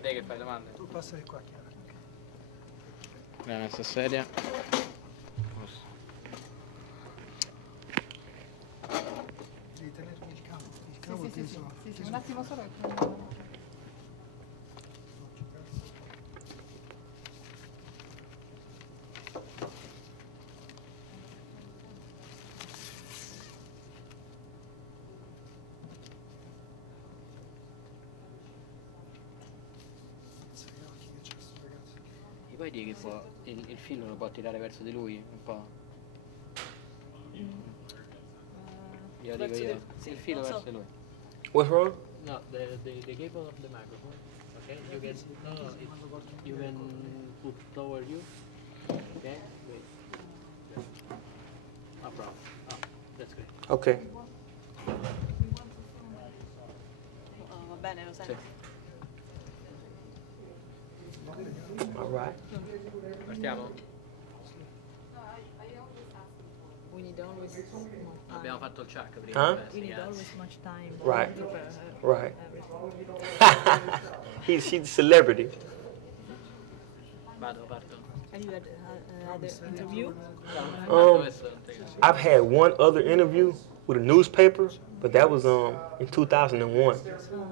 Fai te che fai domande. Tu passa di qua, Chiara. La messa sedia. Devi tenermi il cavo. Il cavo teso. Sì, un attimo solo che Puoi dire che può, il filo lo può tirare verso di lui un po'? Glielo dico io. Sì, il filo verso di lui. What's wrong? No, the cable of the microphone. Okay, you can you can put toward you. Okay, wait. No problem. Oh, that's great. Okay. va bene, lo sento. Sì. All right. Partiamo? We need always Abbiamo fatto il check prima. we need always much time. Right. To prepare Right. everything. She's a celebrity. Vado, parto. And you had other interview? I've had one other interview with a newspaper, but that was in 2001.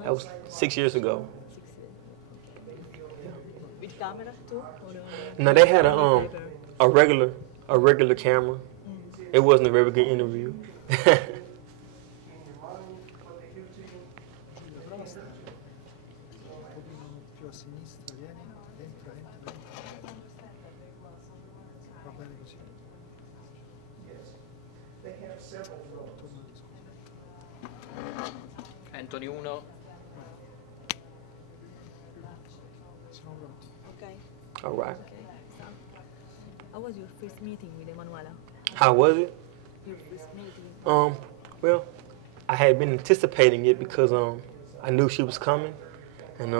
That was 6 years ago. With camera too? No, they had a regular camera. It wasn't a very good interview. Più a sinistra, vieni, entra. Va bene così. Anthony 1. Siamo pronti. Okay. All right. Okay. So, how was your first meeting with Emanuela? How was it? Your first meeting? Well, I had been anticipating it because I knew she was coming, and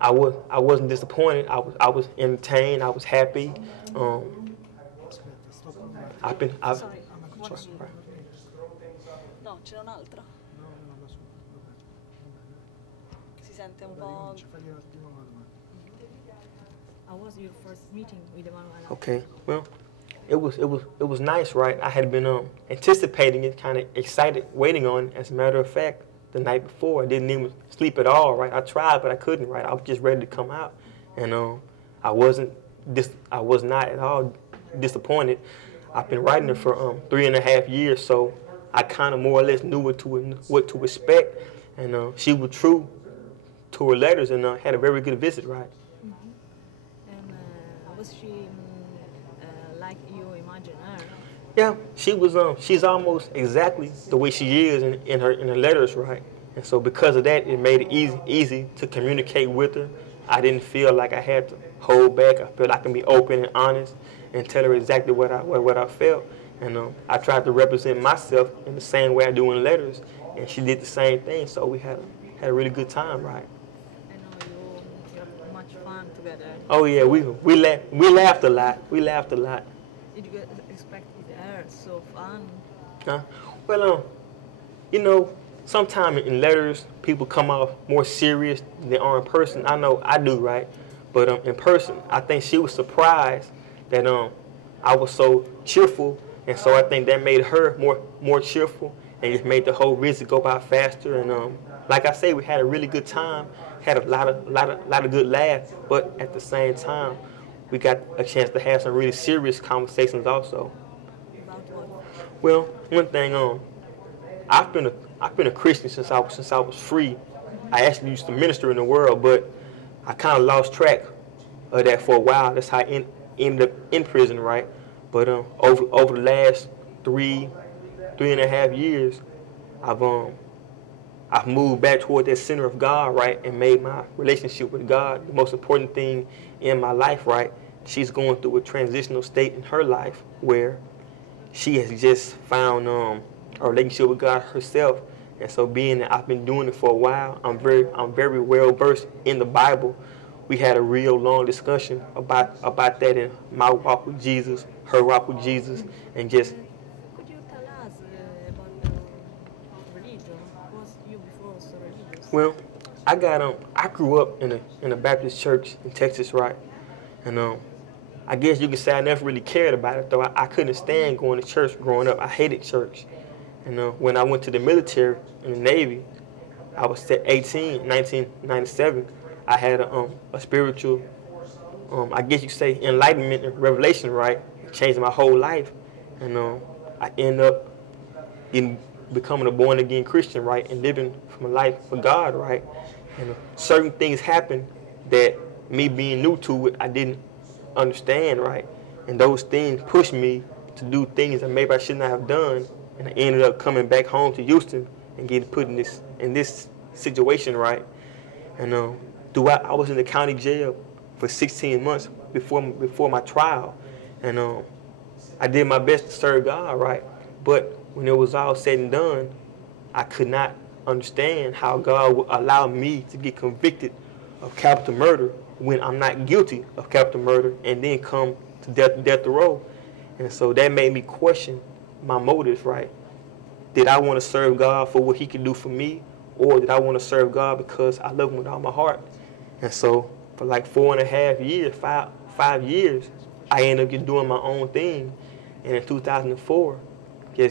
I wasn't disappointed. I was entertained. I was happy. Aspetta, stop un attimo. Sorry. Right. No, c'è un'altra. No, da su. Va bene. Si sente un po'. Ricomincia, fagli di nuovo la domanda. How was your first meeting with Emanuela? Okay. Well, it was nice, right? I had been anticipating it, kind of excited, waiting on it. As a matter of fact, the night before, I didn't even sleep at all, right? I tried, but I couldn't, right? I was just ready to come out, and I was not at all disappointed. I've been writing it for 3.5 years, so I kind of more or less knew what to expect, and she was true to her letters, and had a very good visit, right? And was she like you imagine her? Yeah, she was. She's almost exactly the way she is in her letters, right? And so because of that, it made it easy to communicate with her. I didn't feel like I had to hold back. I felt I can be open and honest and tell her exactly what I felt. And I tried to represent myself in the same way I do in letters, and she did the same thing. So we had a really good time, right? I know you have much fun together. Oh yeah, we laughed a lot. We laughed a lot. Did you expect with her so fun? Huh? Well, sometimes in letters people come off more serious than they are in person. I know I do, right? But in person, I think she was surprised that I was so cheerful, and so I think that made her more cheerful, and just made the whole visit go by faster. And like I say, we had a really good time, had a lot of good laughs, but at the same time, we got a chance to have some really serious conversations also. About what? Well, one thing, I've been a Christian since I was free. I actually used to minister in the world, but I kind of lost track of that for a while. That's how I ended up in prison, right? But over the last 3.5 years, I've moved back toward that center of God, right, and made my relationship with God the most important thing in my life, right? She's going through a transitional state in her life where she has just found a relationship with God herself. And so being that I've been doing it for a while, I'm very well versed in the Bible. We had a real long discussion about that in my walk with Jesus, her walk with Jesus, and just. Could you tell us about religion? Was you before so religious? Well, I grew up in a Baptist church in Texas, right? And I guess you could say I never really cared about it, though. I couldn't stand going to church growing up. I hated church. And when I went to the military in the Navy, I was 18, 1997. I had a spiritual, I guess you could say, enlightenment and revelation, right? It changed my whole life. And I ended up becoming a born-again Christian, right? And living from a life for God, right? And certain things happened that me being new to it, I didn't understand, right? And those things pushed me to do things that maybe I should not have done. And I ended up coming back home to Houston and getting put in this situation, right? And I was in the county jail for 16 months before my trial. And I did my best to serve God, right? But when it was all said and done, I could not understand how God would allow me to get convicted of capital murder when I'm not guilty of capital murder and then come to death row. And so that made me question my motives, right? Did I want to serve God for what he could do for me, or did I want to serve God because I love him with all my heart? And so for like 4.5 years, five years, I ended up just doing my own thing. And in 2004,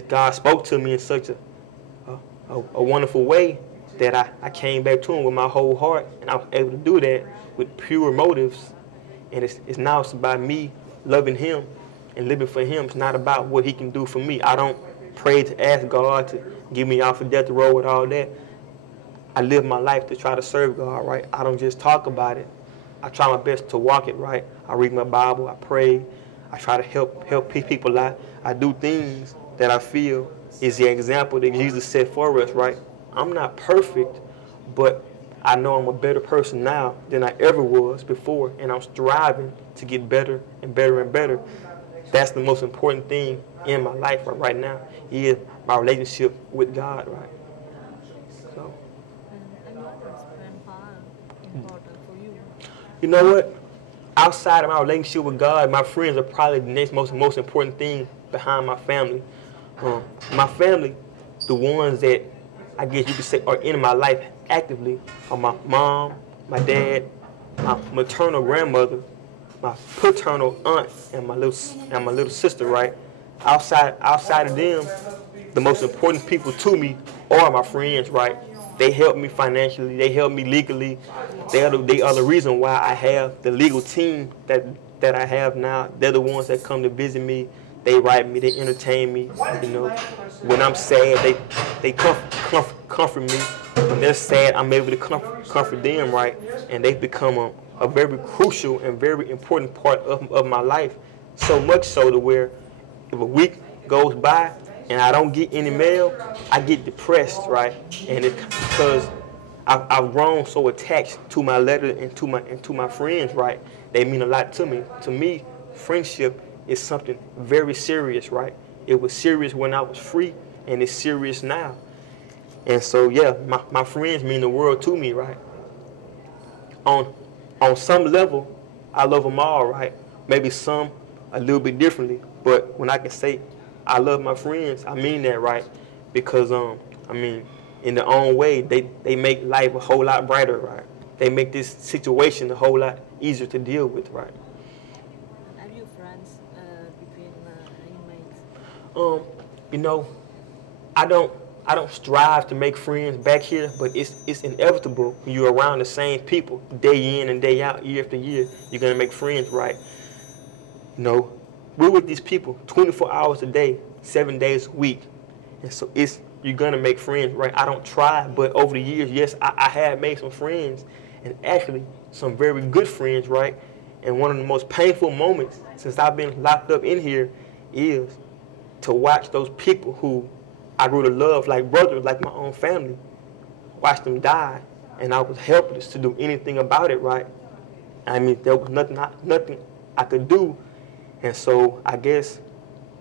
God spoke to me in such a wonderful way that I came back to him with my whole heart, and I was able to do that with pure motives. And it's now about me loving him and living for him. It's not about what he can do for me. I don't pray to ask God to get me off of death row with all that. I live my life to try to serve God, right? I don't just talk about it. I try my best to walk it, right? I read my Bible, I pray, I try to help people out. I do things that I feel is the example that Jesus set for us, right? I'm not perfect, but I know I'm a better person now than I ever was before, and I'm striving to get better and better and better. That's the most important thing in my life right now, is my relationship with God, right? So. And what is grandpa important for you? You know what? Outside of my relationship with God, my friends are probably the next most important thing behind my family. My family, the ones that I guess you could say are in my life actively, are my mom, my dad, my maternal grandmother, my paternal aunt, and my little sister, right? Outside of them, the most important people to me are my friends, right? They help me financially, they help me legally. They are the reason why I have the legal team that I have now. They're the ones that come to visit me. They write me, they entertain me. You know, when I'm sad, they comfort me. When they're sad, I'm able to comfort them, right? And they've become a very crucial and very important part of my life. So much so to where if a week goes by and I don't get any mail, I get depressed, right? And it's because I've grown so attached to my letter and to my friends, right? They mean a lot to me. To me, friendship is something very serious, right? It was serious when I was free, and it's serious now. And so, yeah, my friends mean the world to me, right? On some level, I love them all, right? Maybe some a little bit differently, but when I can say I love my friends, I mean that, right? Because, I mean, in their own way, they make life a whole lot brighter, right? They make this situation a whole lot easier to deal with, right? Have you friends between inmates? You know, I don't strive to make friends back here, but it's inevitable when you're around the same people day in and day out, year after year. You're gonna make friends, right? You know, we're with these people 24 hours a day, 7 days a week, and so you're gonna make friends, right? I don't try, but over the years, yes, I have made some friends, and actually some very good friends, right? And one of the most painful moments since I've been locked up in here is to watch those people who I grew to love like brothers, like my own family, watch them die, and I was helpless to do anything about it, right? I mean, there was nothing I could do, and so I guess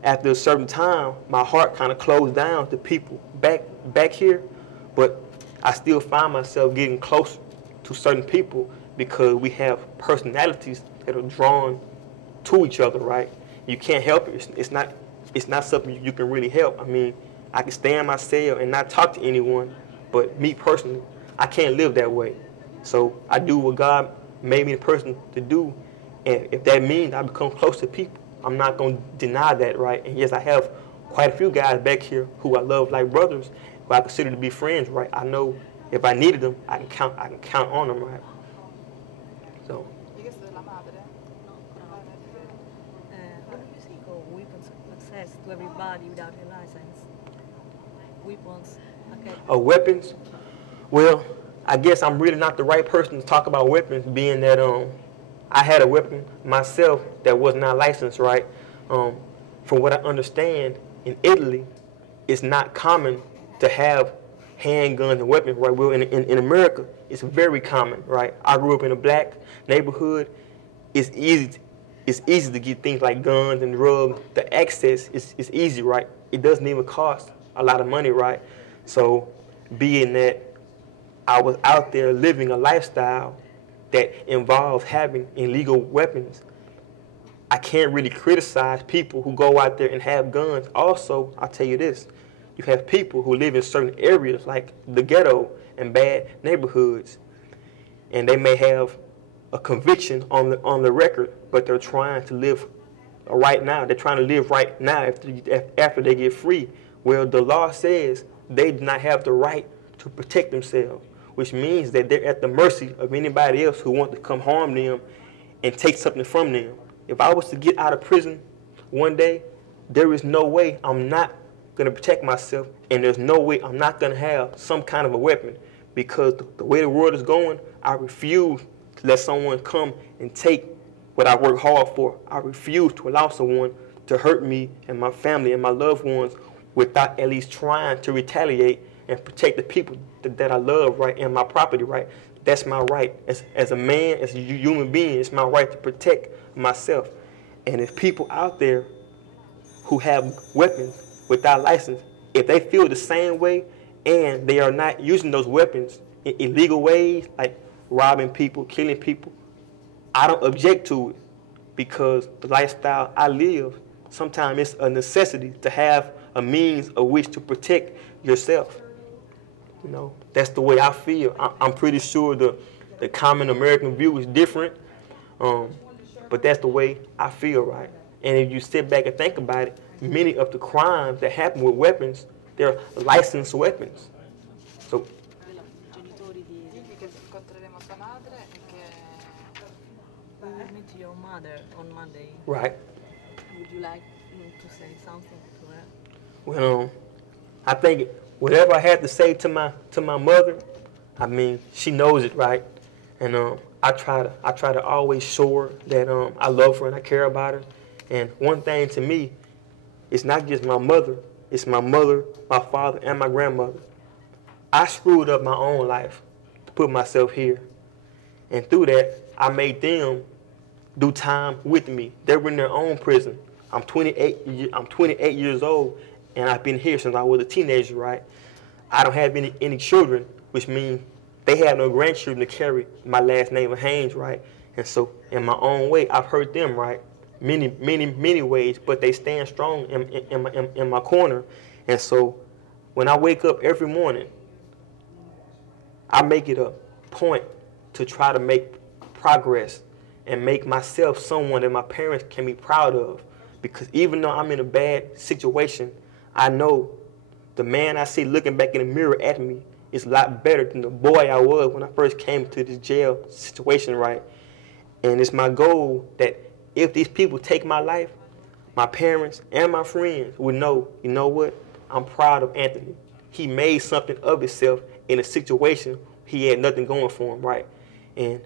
after a certain time, my heart kind of closed down to people back here, but I still find myself getting close to certain people because we have personalities that are drawn to each other, right? You can't help it. It's not something you can really help. I mean, I can stay in my cell and not talk to anyone, but me personally, I can't live that way. So I do what God made me the person to do. And if that means I become close to people, I'm not going to deny that, right? And yes, I have quite a few guys back here who I love like brothers, who I consider to be friends, right? I know if I needed them, I can count on them, right? So. How do you see weapons access to everybody without a license? Weapons, okay. Oh, weapons? Well, I guess I'm really not the right person to talk about weapons, being that I had a weapon myself that was not licensed, right? From what I understand, in Italy, it's not common to have handguns and weapons, right? Well, in America, it's very common, right? I grew up in a black neighborhood. It's easy to get things like guns and drugs. The access is easy, right? It doesn't even cost a lot of money, right? So being that I was out there living a lifestyle that involves having illegal weapons, I can't really criticize people who go out there and have guns. Also, I'll tell you this, you have people who live in certain areas like the ghetto and bad neighborhoods, and they may have a conviction on the record, but they're trying to live right now. They're trying to live right now after they get free. Well, the law says they do not have the right to protect themselves, which means that they're at the mercy of anybody else who wants to come harm them and take something from them. If I was to get out of prison one day, there is no way I'm not going to protect myself, and there's no way I'm not going to have some kind of a weapon, because the way the world is going, I refuse to let someone come and take what I work hard for. I refuse to allow someone to hurt me and my family and my loved ones without at least trying to retaliate and protect the people that I love, right, and my property, right. That's my right. As a man, as a human being, it's my right to protect myself. And if people out there who have weapons without license, if they feel the same way and they are not using those weapons in illegal ways, like robbing people, killing people, I don't object to it, because the lifestyle I live, sometimes it's a necessity to have a means of which to protect yourself. You know, that's the way I feel. I'm pretty sure the common American view is different, but that's the way I feel, right? And if you sit back and think about it, many of the crimes that happen with weapons, they're licensed weapons. So, You meet your mother on Monday. right. Would you like to say something to her? Well, I think whatever I had to say to my mother, I mean, she knows it, right? And I try to always show her that I love her and I care about her. And one thing to me, it's not just my mother, it's my mother, my father, and my grandmother. I screwed up my own life to put myself here. And through that, I made them do time with me. They were in their own prison. I'm 28 years old, and I've been here since I was a teenager, right? I don't have any children, which means they have no grandchildren to carry my last name of Haynes, right? And so in my own way, I've hurt them, right? Many ways, but they stand strong in my corner. And so when I wake up every morning, I make it a point to try to make progress and make myself someone that my parents can be proud of. Because even though I'm in a bad situation, I know the man I see looking back in the mirror at me is a lot better than the boy I was when I first came to this jail situation, right? And it's my goal that if these people take my life, my parents and my friends would know, you know what? I'm proud of Anthony. He made something of himself in a situation he had nothing going for him, right? And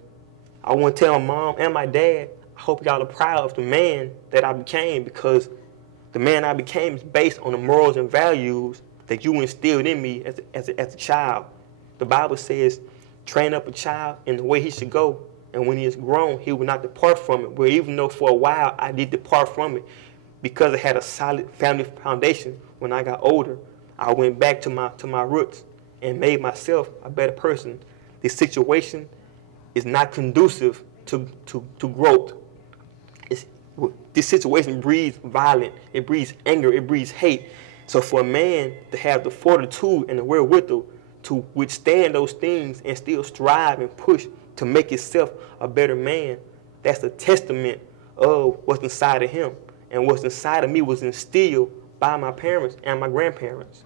I want to tell my mom and my dad, I hope y'all are proud of the man that I became, because the man I became is based on the morals and values that you instilled in me as a child. The Bible says, train up a child in the way he should go, and when he is grown, he will not depart from it. Well, even though for a while I did depart from it, because I had a solid family foundation, when I got older, I went back to my roots and made myself a better person. This situation is not conducive to growth. This situation breeds violence, it breeds anger, it breeds hate. So for a man to have the fortitude and the wherewithal to withstand those things and still strive and push to make itself a better man, that's a testament of what's inside of him. And what's inside of me was instilled by my parents and my grandparents.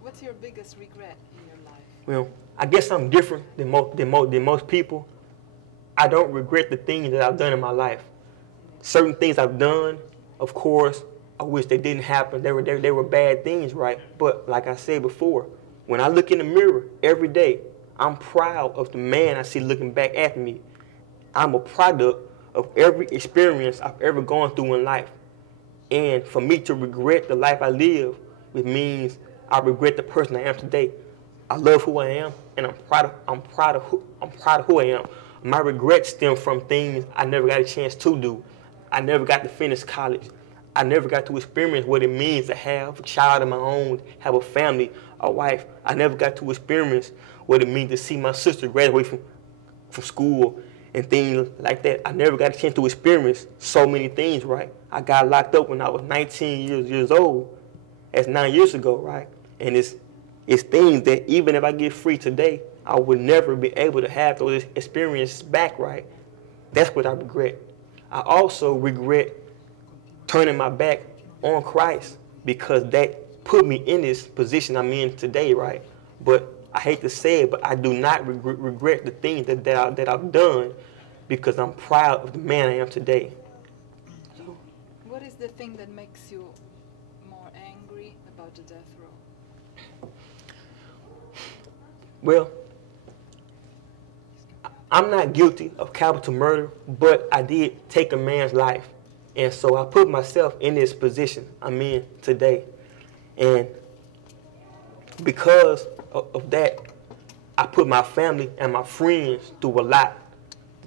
What's your biggest regret in your life? Well, I guess I'm different than most people. I don't regret the things that I've done in my life. Certain things I've done, of course, I wish they didn't happen. They were bad things, right? But like I said before, when I look in the mirror every day, I'm proud of the man I see looking back at me. I'm a product of every experience I've ever gone through in life. And for me to regret the life I live, it means I regret the person I am today. I love who I am, and I'm proud of who I am. My regrets stem from things I never got a chance to do. I never got to finish college. I never got to experience what it means to have a child of my own, have a family, a wife. I never got to experience what it means to see my sister graduate from school and things like that. I never got a chance to experience so many things, right? I got locked up when I was 19 years old. That's 9 years ago, right? And it's things that even if I get free today, I would never be able to have those experiences back, right? That's what I regret. I also regret turning my back on Christ because that put me in this position I'm in today, right? But I hate to say it, but I do not regret the things that I've done because I'm proud of the man I am today. What is the thing that makes you more angry about the death row? Well, I'm not guilty of capital murder, but I did take a man's life. And so I put myself in this position I'm in today. And because of that, I put my family and my friends through a lot.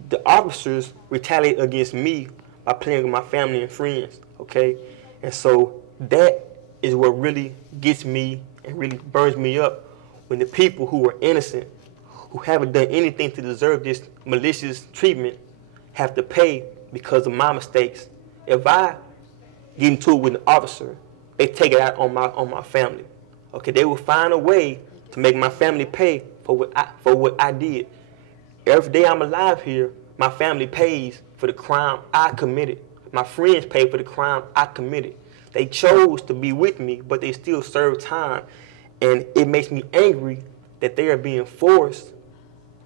The officers retaliate against me by playing with my family and friends, okay? And so that is what really gets me and really burns me up when the people who are innocent, who haven't done anything to deserve this malicious treatment, have to pay because of my mistakes. If I get into it with an officer, they take it out on my family. Okay, they will find a way to make my family pay for what I did. Every day I'm alive here, my family pays for the crime I committed. My friends pay for the crime I committed. They chose to be with me, but they still serve time. And it makes me angry that they are being forced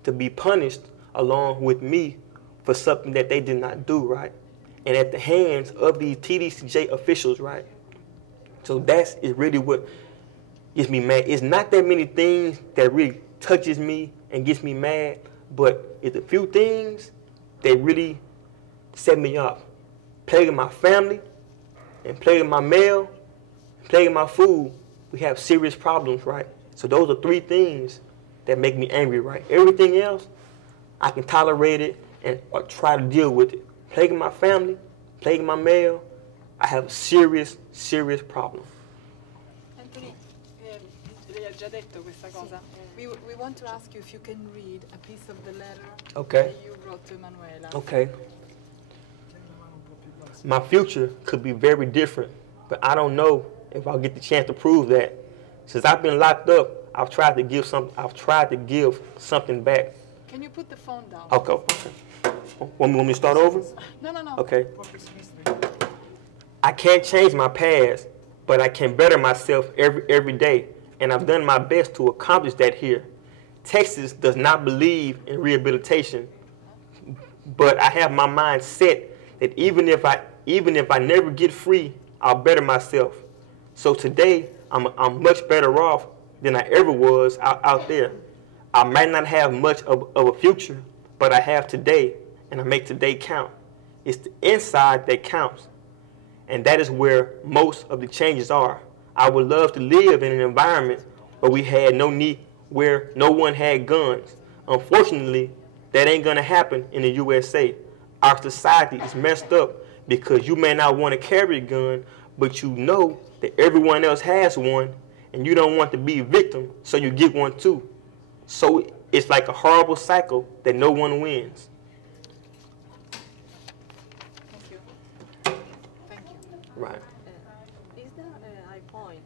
to be punished along with me for something that they did not do, right? And at the hands of these TDCJ officials, right? So that's really what gets me mad. It's not that many things that really touches me and gets me mad, but it's a few things that really set me up. Plaguing my family and plaguing my mail, plaguing my food, we have serious problems, right? So those are three things that make me angry, right? Everything else, I can tolerate it and or try to deal with it. Plaguing my family, plaguing my mail, I have a serious, serious problem. Anthony, lei ha già detto questa cosa. We want to ask you if you can read a piece of the letter Okay. that you wrote to Emanuela. Okay. My future could be very different, but I don't know if I'll get the chance to prove that. Since I've been locked up, I've tried to give something back. Can you put the phone down? Okay. Want me to start over? No. Okay. I can't change my past, but I can better myself every day, and I've done my best to accomplish that here. Texas does not believe in rehabilitation, but I have my mind set that even if I never get free, I'll better myself. So today, I'm much better off than I ever was out there. I might not have much of a future, but I have today, and I make today count. It's the inside that counts, and that is where most of the changes are. I would love to live in an environment where no one had guns. Unfortunately, that ain't gonna happen in the USA. Our society is messed up because you may not want to carry a gun, but you know that everyone else has one, and you don't want to be a victim, so you get one too. So it's like a horrible cycle that no one wins. Thank you. Right. Is there a high point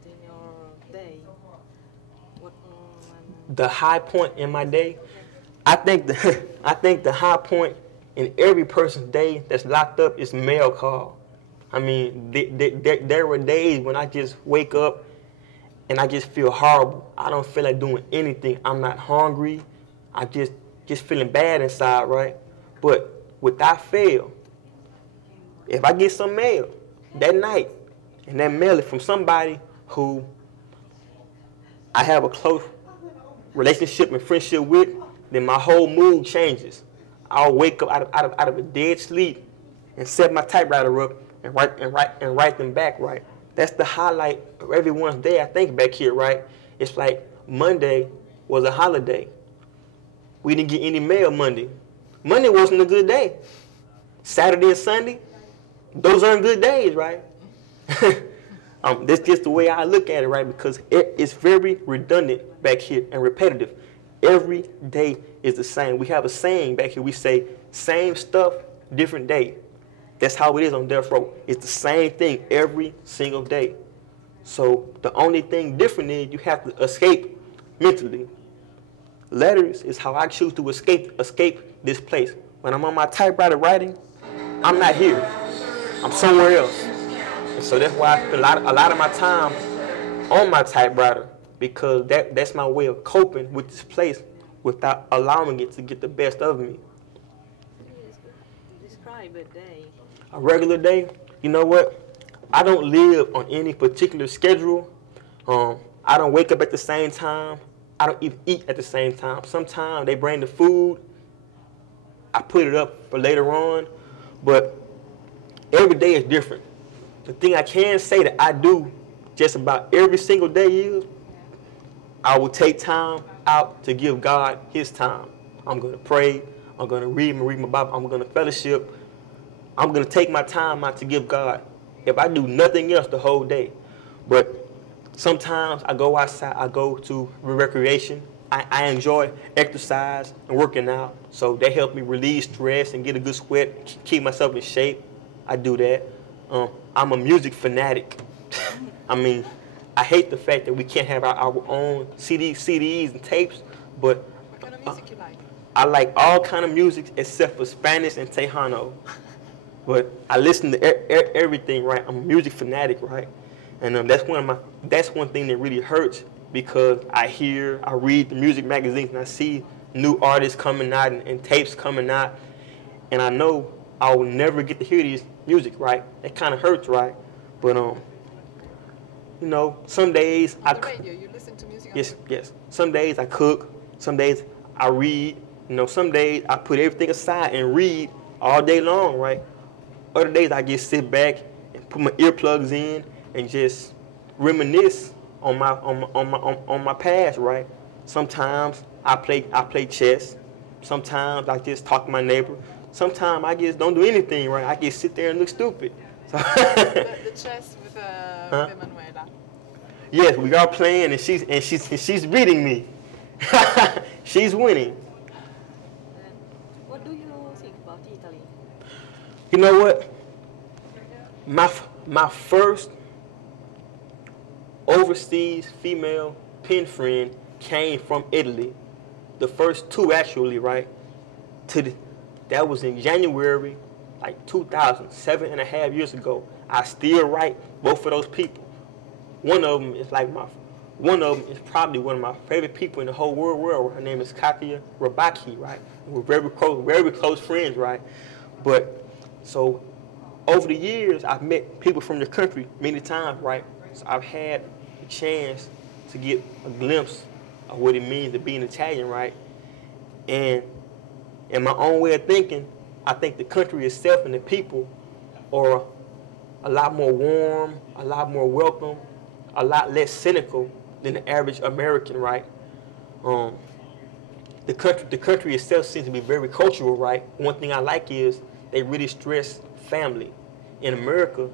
the high point in my day, I think the high point in every person's day that's locked up is mail call. I mean, there were days when I just wake up and I just feel horrible. I don't feel like doing anything. I'm not hungry. I just feeling bad inside, right? But without fail, if I get some mail that night, and that mail is from somebody who I have a close relationship and friendship with, then my whole mood changes. I'll wake up out of a dead sleep and set my typewriter up and write them back, right? That's the highlight of everyone's day, I think, back here, right? It's like Monday was a holiday. We didn't get any mail Monday. Monday wasn't a good day. Saturday and Sunday, those aren't good days, right? That's just the way I look at it, right? Because it's very redundant back here and repetitive. Every day is the same. We have a saying back here. We say, same stuff, different day. That's how it is on death row. It's the same thing every single day. So the only thing different is you have to escape mentally. Letters is how I choose to escape this place. When I'm on my typewriter writing, I'm not here. I'm somewhere else. And so that's why I spend a lot of my time on my typewriter, because that's my way of coping with this place without allowing it to get the best of me. Describe a day. A regular day, you know what? I don't live on any particular schedule. I don't wake up at the same time. I don't even eat at the same time. Sometimes they bring the food. I put it up for later on. But every day is different. The thing I can say that I do just about every single day is I will take time out to give God his time. I'm going to pray. I'm going to read my Bible. I'm going to fellowship. I'm going to take my time out to give God. If I do nothing else the whole day. But sometimes I go outside. I go to recreation. I enjoy exercise and working out. So that helps me release stress and get a good sweat, keep myself in shape. I do that. I'm a music fanatic. I mean, I hate the fact that we can't have our own CDs and tapes, but What kind of music you like? I like all kind of music except for Spanish and Tejano. But I listen to everything, right? I'm a music fanatic, right? And that's one thing that really hurts, because I read the music magazines and I see new artists coming out and tapes coming out, and I know I will never get to hear these music, right? That kind of hurts, right? But you know, some days On the radio, you listen to music on the radio? yes. Some days I cook, some days I read. You know, some days I put everything aside and read all day long, right? Other days I just sit back and put my earplugs in and just reminisce on my past, right? Sometimes I play chess. Sometimes I just talk to my neighbor. Sometimes I just don't do anything, right? I just sit there and look stupid. So The chess with Emanuela. yes, we are playing, and she's beating me. She's winning. What do you think about Italy? You know what? My first overseas female pen friend came from Italy. The first two, actually, right? That was in January, like 2000, 7.5 years ago. I still write both of those people. One of them is probably one of my favorite people in the whole world. Her name is Katia Rabaki, right? We're very close friends, right? But so over the years, I've met people from the country many times, right? So I've had a chance to get a glimpse of what it means to be an Italian, right? And in my own way of thinking, I think the country itself and the people are a lot more warm, a lot more welcome, a lot less cynical than the average American, right? The country itself seems to be very cultural, right? One thing I like is they really stress family. In America,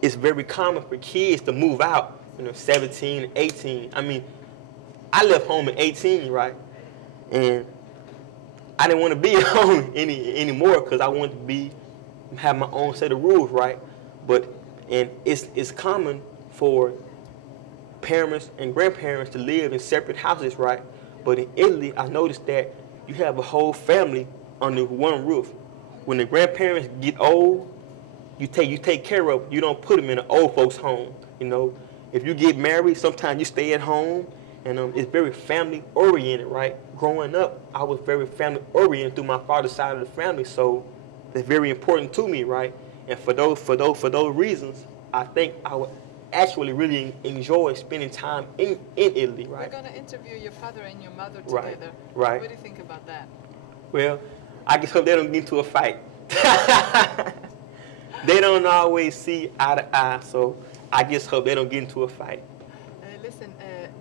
it's very common for kids to move out, 17, 18. I mean, I left home at 18, right? And I didn't want to be at home anymore because I wanted to have my own set of rules, right? And it's common for parents and grandparents to live in separate houses, right? But in Italy, I noticed that you have a whole family under one roof. When the grandparents get old, you take care of them. You don't put them in an old folks' home. You know, if you get married, sometimes you stay at home, and it's very family oriented, right? Growing up, I was very family oriented through my father's side of the family, so it's very important to me, right? And for those reasons, I think I would actually really enjoy spending time in Italy, right? We're going to interview your father and your mother Right, together. right. What do you think about that? Well, I just hope they don't get into a fight. They don't always see eye to eye, so I just hope they don't get into a fight. Listen,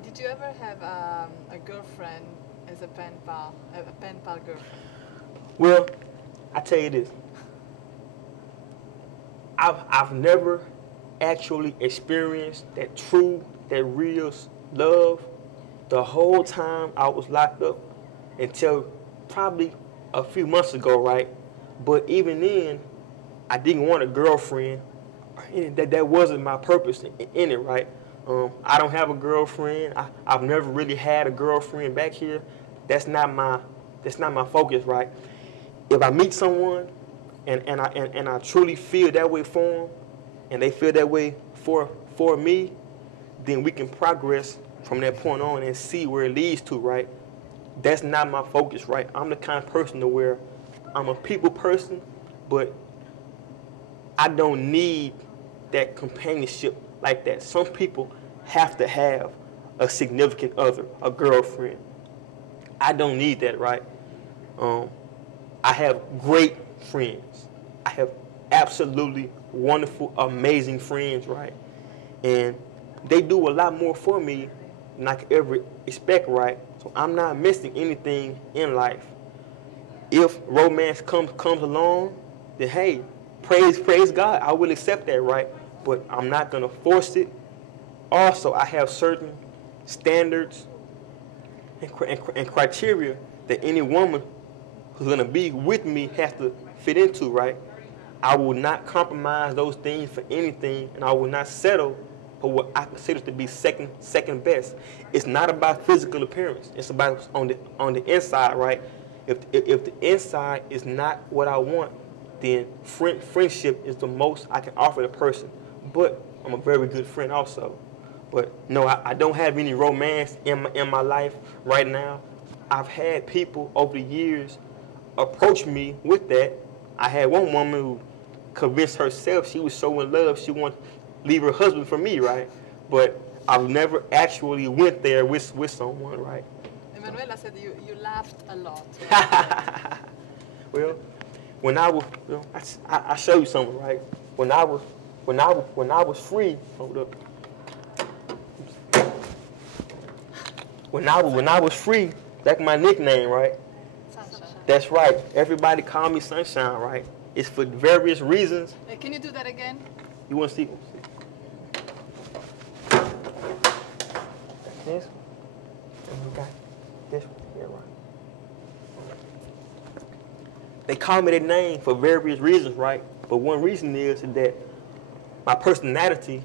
did you ever have a girlfriend as a pen pal girlfriend? Well, I tell you this. I've never actually experienced that true, that real love the whole time I was locked up until probably a few months ago, right? But even then, I didn't want a girlfriend. That wasn't my purpose in it, right? I don't have a girlfriend. I've never really had a girlfriend back here. That's not my focus, right? If I meet someone and I truly feel that way for them, and they feel that way for me, then we can progress from that point on and see where it leads to, right? That's not my focus, right? I'm the kind of person to where I'm a people person, but I don't need that companionship like that. Some people have to have a significant other, a girlfriend. I don't need that, right? I have great friends. I have absolutely wonderful, amazing friends, right? And they do a lot more for me than I could ever expect, right? So I'm not missing anything in life. If romance comes along, then hey, praise God, I will accept that, right? But I'm not gonna force it. Also, I have certain standards and criteria that any woman who's gonna be with me has to fit into, right? I will not compromise those things for anything, and I will not settle for what I consider to be second best. It's not about physical appearance. It's about on the inside, right? If the inside is not what I want, then friendship is the most I can offer the person. But I'm a very good friend also. But no, I don't have any romance in my life right now. I've had people over the years approach me with that. I had one woman who convinced herself she was so in love she wanted to leave her husband for me, right? But I've never actually went there with someone, right? Emanuela said you laughed a lot. Well, when I was, I show you something, right? When I was free, hold up. When I was free, that's my nickname, right? Sunshine. That's right. Everybody call me Sunshine, right? It's for various reasons. Can you do that again? You want to see? This. And we got this one here, right? They call me that name for various reasons, right? But one reason is that my personality